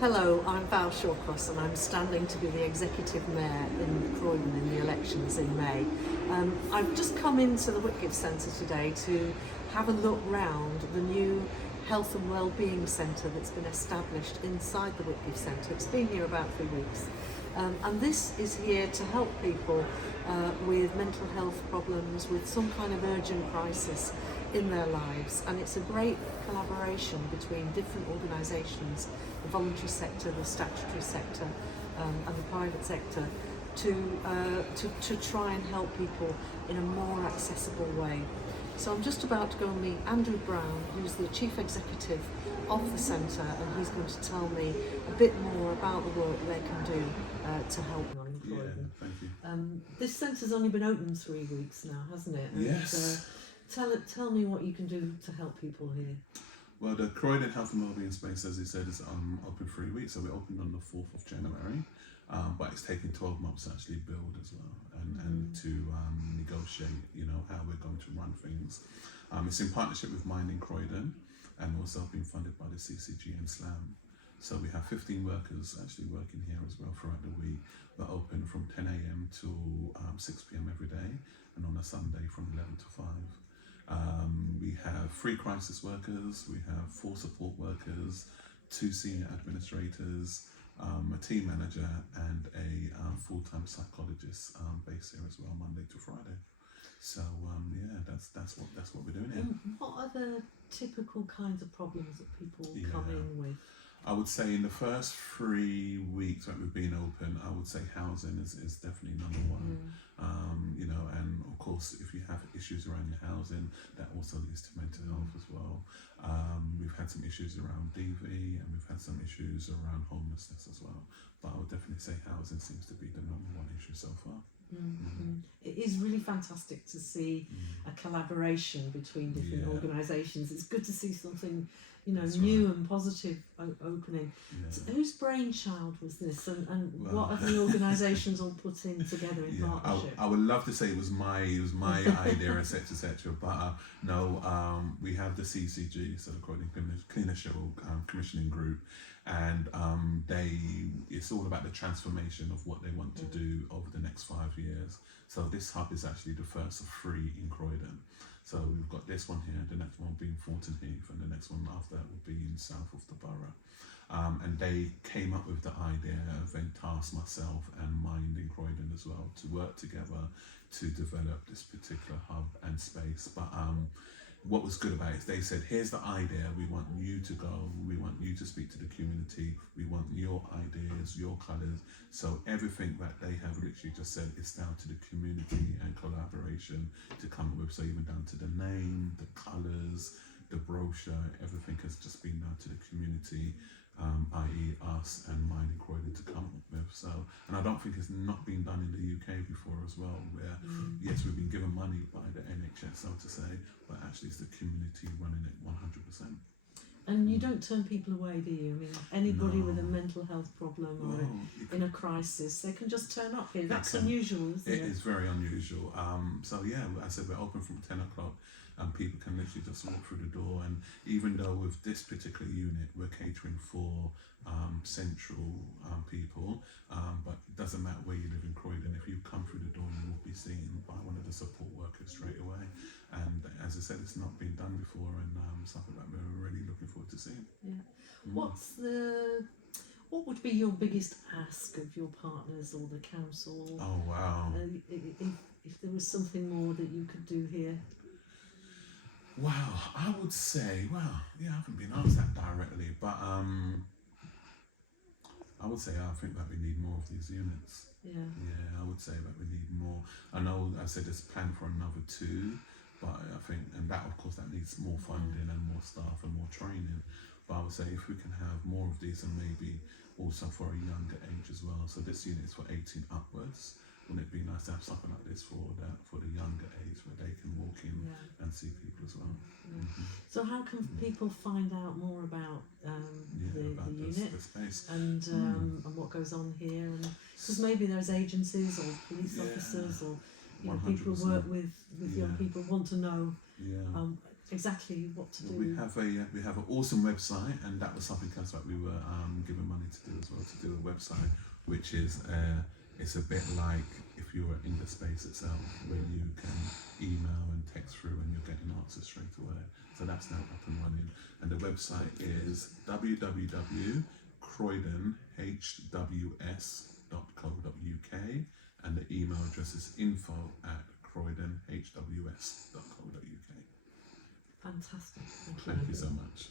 Hello, I'm Val Shawcross and I'm standing to be the Executive Mayor in Croydon in the elections in May. I've just come into the Whitgift Centre today to have a look round the new Health and Wellbeing Centre that's been established inside the Whitgift Centre. It's been here about 3 weeks. And this is here to help people with mental health problems, with some kind of urgent crisis in their lives, and it's a great collaboration between different organisations, the voluntary sector, the statutory sector, and the private sector, to try and help people in a more accessible way. So I'm just about to go and meet Andrew Brown, who's the Chief Executive of the Centre, and he's going to tell me a bit more about the work they can do to help in Croydon. Yeah, thank you. This centre's only been open 3 weeks now, hasn't it? And, Yes. Tell me what you can do to help people here. Well, the Croydon Health and Wellbeing Space, as you said, is open 3 weeks. So we opened on the 4th of January, but it's taken 12 months to actually build as well and to negotiate, how we're going to run things. It's in partnership with Mind in Croydon and also being funded by the CCG and SLAM. So we have 15 workers actually working here as well throughout the week. We're open from 10 a.m. to 6 p.m. every day, and on a Sunday from 11 to 5. We have 3 crisis workers, we have 4 support workers, 2 senior administrators, a team manager, and a full-time psychologist based here as well, Monday to Friday. So that's what we're doing here. What are the typical kinds of problems that people come in with? I would say in the first 3 weeks that we've been open, I would say housing is definitely number one. And of course, if you have issues around your housing, that also leads to mental health as well. We've had some issues around DV, and we've had some issues around homelessness as well. But I would definitely say housing seems to be the number one issue so far. It is really fantastic to see a collaboration between different organisations. It's good to see something, new and positive opening. Yeah. So whose brainchild was this, and what have the organisations all put in together in partnership? I would love to say it was my idea, etc. But no, we have the CCG, so the Croydon Clinician Commissioning Group, and it's all about the transformation of what they want to do over the next 5 years. So this hub is actually the first of 3 in Croydon. So we've got this one here, the next one being Thornton Heath, and the next one after that will be in south of the borough. And they came up with the idea of then tasked myself and Mind in Croydon as well to work together to develop this particular hub and space. But what was good about it is they said, here's the idea, we want you to go, we want you to speak to the community, we want your ideas, your colours. So everything that they have literally just said is down to the community and collaboration to come up with. So even down to the name, the colours, the brochure, everything has just been down to the community, i.e. us and Mind in Croydon to come up with. So, and I don't think it's not been done in the UK before as well, where yes, we've been given money by the NHS, so to say, but actually it's the community running it 100%. And you don't turn people away, do you? I mean, anybody with a mental health problem or in a crisis, they can just turn up here. That's unusual, isn't it? It is very unusual. So yeah, I said we're open from 10 o'clock. And people can literally just walk through the door. And even though with this particular unit we're catering for central people, but it doesn't matter where you live in Croydon, if you come through the door you will be seen by one of the support workers straight away. And as I said, it's not been done before, and something that we're really looking forward to seeing. Yeah. What would be your biggest ask of your partners or the council? Oh wow. If there was something more that you could do here? Wow, I would say, I haven't been asked that directly, but I would say I think that we need more of these units. Yeah, I would say that we need more. I know I said there's planned for another 2, but I think, and that of course that needs more funding and more staff and more training. But I would say if we can have more of these, and maybe also for a younger age as well. So this unit is for 18 upwards. Wouldn't it be nice to have something like this for the younger age, where they can walk in and see people as well? So how can people find out more about the unit, the space, and what goes on here? And because maybe there's agencies or police officers or people who work with young people want to know exactly what to do. We have an awesome website, and that was something else that we were given money to do as well, to do a website, which is it's a bit like if you were in the space itself, where you can email and text through and you're getting answers straight away. So that's now up and running, and the website is www.croydonhws.co.uk, and the email address is info@croydonhws.co.uk. Fantastic. Thank you so much.